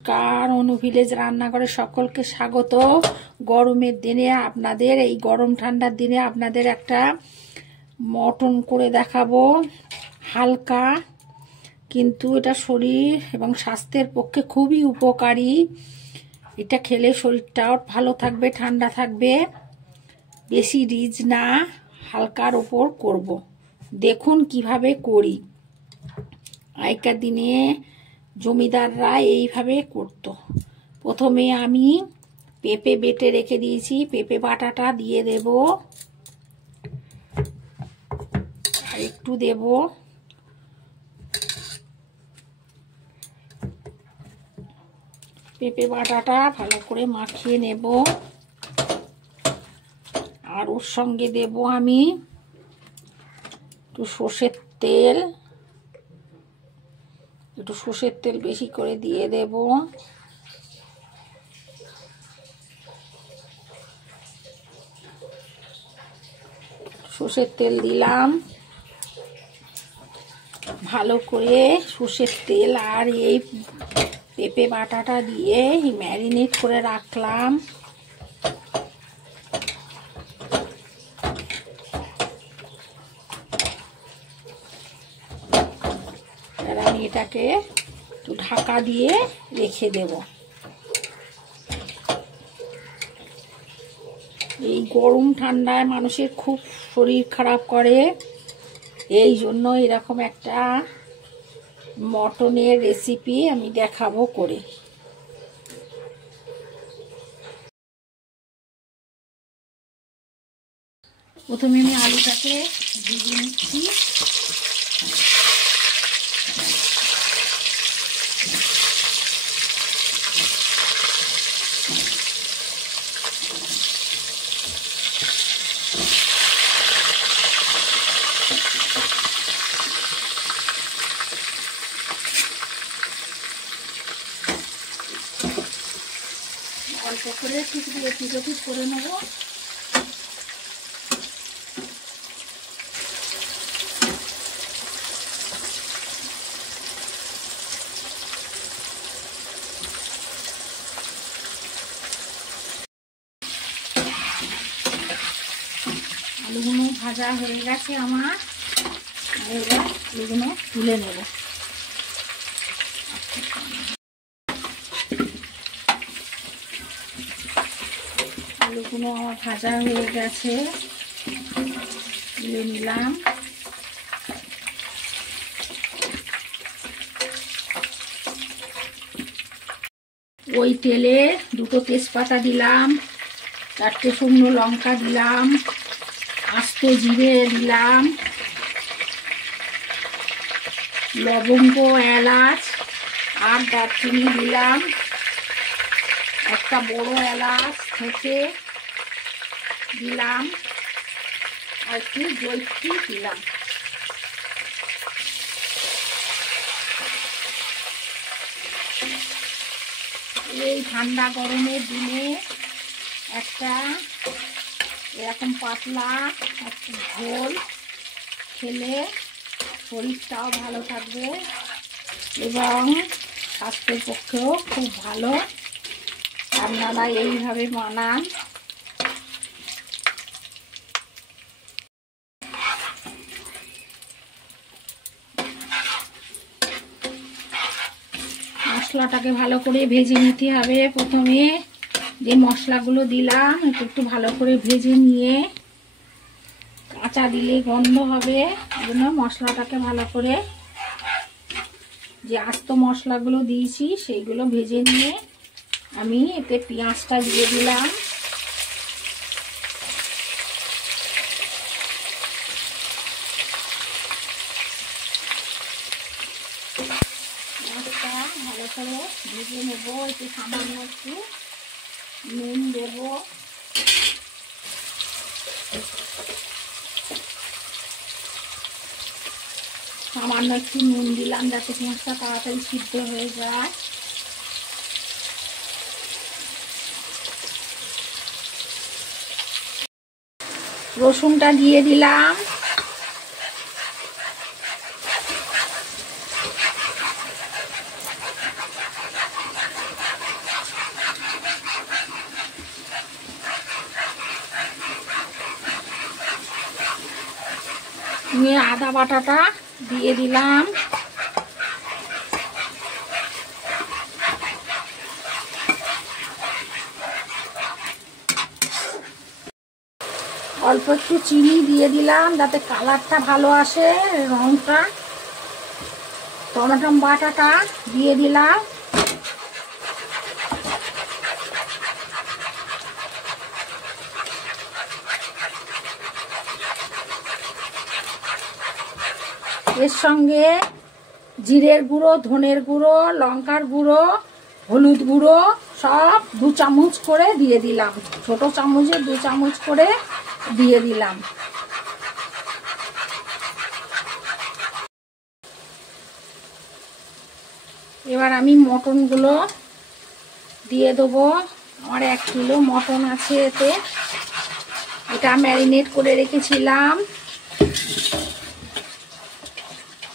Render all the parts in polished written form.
কার অনু village রান্নাঘরে সকলকে স্বাগত। গরমের দিনে আপনাদের, এই গরম ঠান্ডার দিনে আপনাদের একটা মটন করে দেখাবো। হালকা, কিন্তু এটা শরীর এবং স্বাস্থ্যের পক্ষে খুবই উপকারী। এটা খেলে শরীরটাও ভালো থাকবে, ঠান্ডা থাকবে। বেশি রিচ না, হালকার ওপর করব। দেখুন কিভাবে করি। আগেকার দিনে জমিদাররা এইভাবে করত। প্রথমে আমি পেঁপে বেটে রেখে দিয়েছি, পেঁপে বাটাটা দিয়ে দেব, আর একটু দেব পেঁপে বাটাটা ভালো করে মাখিয়ে নেব। আর ওর সঙ্গে দেব আমি একটু সর্ষের তেল, একটু সর্ষের তেল বেশি করে দিয়ে দেব। সর্ষের তেল দিলাম, ভালো করে সর্ষের তেল আর এই পেঁপে বাটাটা দিয়ে ম্যারিনেট করে রাখলাম। এবার আমি এটাকে একটু ঢাকা দিয়ে রেখে দেব। এই গরম ঠান্ডায় মানুষের খুব শরীর খারাপ করে, এই জন্য এরকম একটা মটনের রেসিপি আমি দেখাবো করে। প্রথমে আমি আলুটাকে ভিজিয়ে নিচ্ছি। অল্প করে একটু করে নেব। আলুগুলো ভাজা হয়ে গেছে আমার, এবার আলুগুলো তুলে নেব। আলুগুলো আমার ভাজা হয়ে গেছে, তুলে নিলাম। ওই তেলে দুটো তেজপাতা দিলাম, 4টে শুকনো লঙ্কা দিলাম, আস্ত জিরে দিলাম, লবঙ্গ, এলাচ আর দারচিনি দিলাম, একটা বড় এলাচ থেকে দিলাম, আর একটু জয়িত্রী দিলাম। এই ঠান্ডা গরমের দিনে একটা এরকম পাতলা একটু ঝোল খেলে শরীরটাও ভালো থাকবে এবং স্বাস্থ্যের পক্ষেও খুব ভালো। আপনারা এইভাবে বানান। মশলাটাকে ভালো করে ভেজে নিতে হবে। প্রথমে যে মশলাগুলো দিলাম একটু ভালো করে ভেজে নিয়ে, কাঁচা দিলে গন্ধ হবে, এই জন্য মশলাটাকে ভালো করে, যে আস্ত মশলাগুলো দিয়েছি সেইগুলো ভেজে নিয়ে আমি এতে পেঁয়াজটা দিয়ে দিলাম। পেঁয়াজটা ভালো করে ভেজে নেব। একটু সামান্য একটু নুন দেব, সামান্য একটু নুন দিলাম যাতে পেঁয়াজটা তাড়াতাড়ি সিদ্ধ হয়ে যায়। রসুনটা দিয়ে দিলাম, আদা বাটাটা দিয়ে দিলাম। অল্প একটু চিনি দিয়ে দিলাম যাতে কালারটা ভালো আসে, রংটা। টমেটো বাটাটা দিয়ে দিলাম। এর সঙ্গে জিরের গুঁড়ো, ধনের গুঁড়ো, লঙ্কার গুঁড়ো, হলুদ গুঁড়ো সব 2 চামচ করে দিয়ে দিলাম। ছোট চামচে 2 চামচ করে দিয়ে দিলাম। এবার আমি মটনগুলো দিয়ে দেবো। আমার 1 কিলো মটন আছে এতে। এটা ম্যারিনেট করে রেখেছিলাম।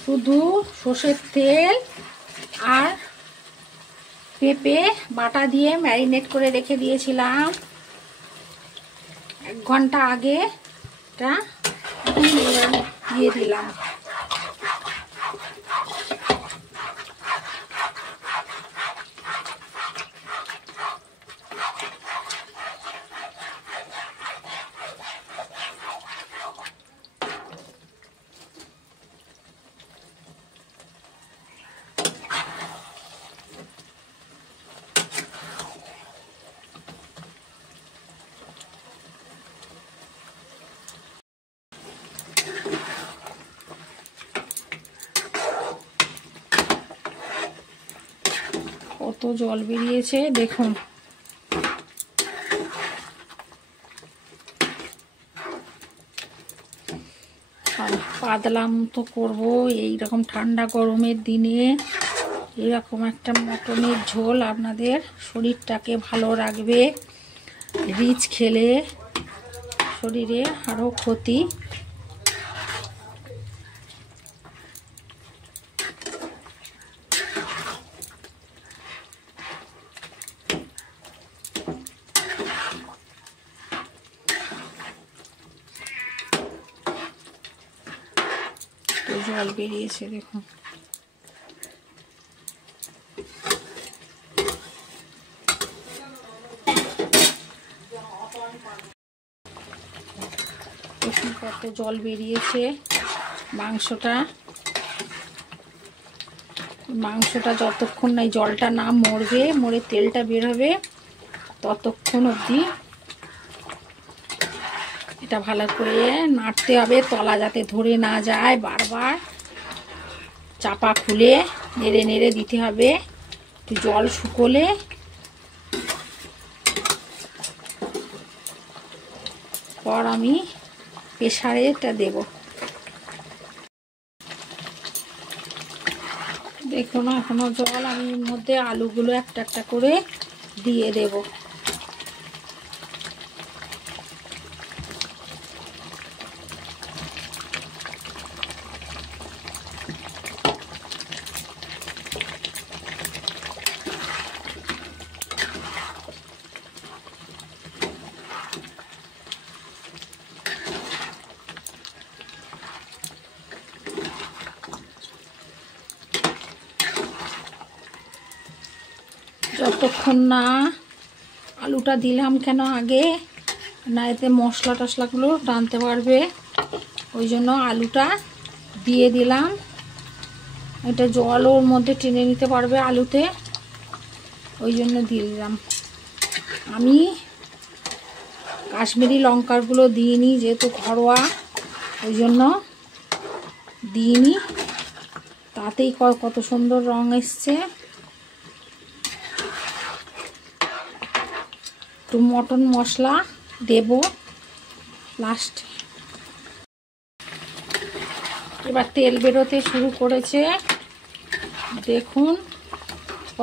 শুধু সর্ষের তেল আর পেঁপে বাটা দিয়ে ম্যারিনেট করে রেখে দিয়েছিলাম 1 ঘন্টা আগে। এটা দিয়ে দিলাম। কত জল বেরিয়েছে দেখুন। পাতলাম তো করবো এইরকম ঠান্ডা গরমের দিনে। এরকম একটা মটনের ঝোল আপনাদের শরীরটাকে ভালো রাখবে। রিচ খেলে শরীরে আরও ক্ষতি। জল বেরিয়েছে দেখুন। কত জল বেরিয়েছে। মাংসটা যতক্ষণ না জলটা না মরবে, মরে তেলটা বের হবে, ততক্ষণ অবধি এটা ভালো করে নাড়তে হবে। তলা যাতে ধরে না যায়, বারবার চাপা খুলে নেড়ে নেড়ে দিতে হবে। একটু জল শুকোলে পর আমি প্রেসারে এটা দেব। দেখুন এখনো জল। আমি এর মধ্যে আলুগুলো একটা একটা করে দিয়ে দেব। যতক্ষণ না আলুটা দিলাম কেন আগে, না এতে মশলা টশলাগুলো টানতে পারবে, ওই জন্য আলুটা দিয়ে দিলাম। এটা জল ওর মধ্যে টেনে নিতে পারবে আলুতে, ওই জন্য দিয়ে দিলাম। আমি কাশ্মীরি লঙ্কারগুলো দিইনি, যেহেতু ঘরোয়া, ওই জন্য দিইনি। তাতেই কত সুন্দর রং এসছে। একটু মটন মশলা দেব লাস্ট। এবার তেল বেরোতে শুরু করেছে দেখুন,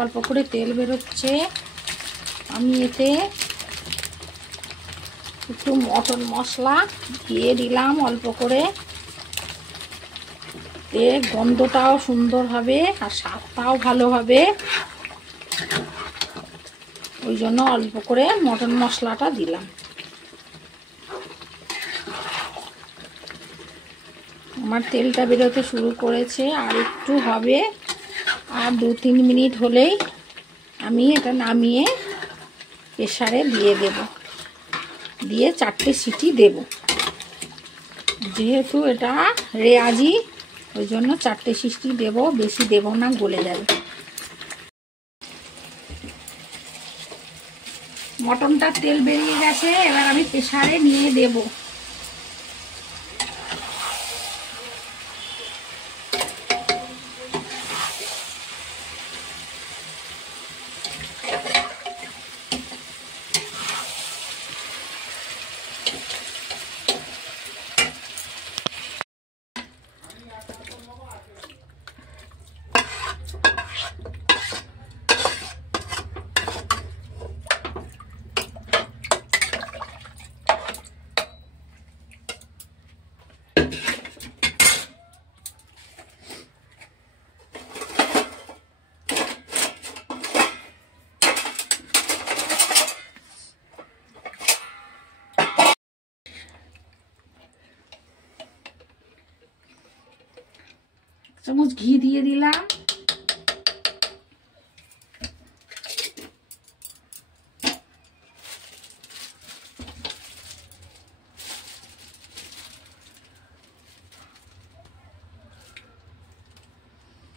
অল্প করে তেল বেরোচ্ছে। আমি এতে একটু মটন মশলা দিয়ে দিলাম অল্প করে। এর গন্ধটাও সুন্দর হবে আর স্বাদটাও ভালো হবে, ওই জন্য অল্প করে মটন মশলাটা দিলাম। আমার তেলটা বেরোতে শুরু করেছে, আর একটু হবে, আর 2-3 মিনিট হলেই আমি এটা নামিয়ে প্রেসারে দিয়ে দেব, দিয়ে 4টে সিটি দেব। যেহেতু এটা রেয়াজি ওই জন্য 4টে সিটি দেব, বেশি দেব না, গলে যাবে। মটনটা তেল বেরিয়ে গেছে, এবার আমি প্রেসারে নিয়ে দেব। চামচ ঘি দিয়ে দিলাম।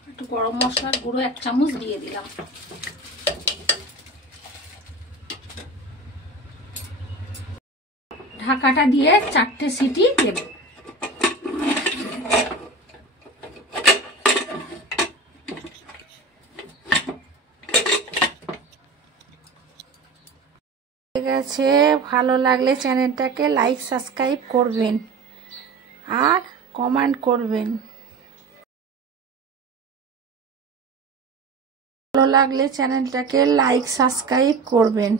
একটু গরম মশলার গুঁড়ো 1 চামচ দিয়ে দিলাম। ঢাকাটা দিয়ে 4টে সিটি দেব। ঠিক আছে, ভালো লাগলে চ্যানেলটাকে লাইক সাবস্ক্রাইব করবেন আর কমেন্ট করবেন। ভালো লাগলে চ্যানেলটাকে লাইক সাবস্ক্রাইব করবেন।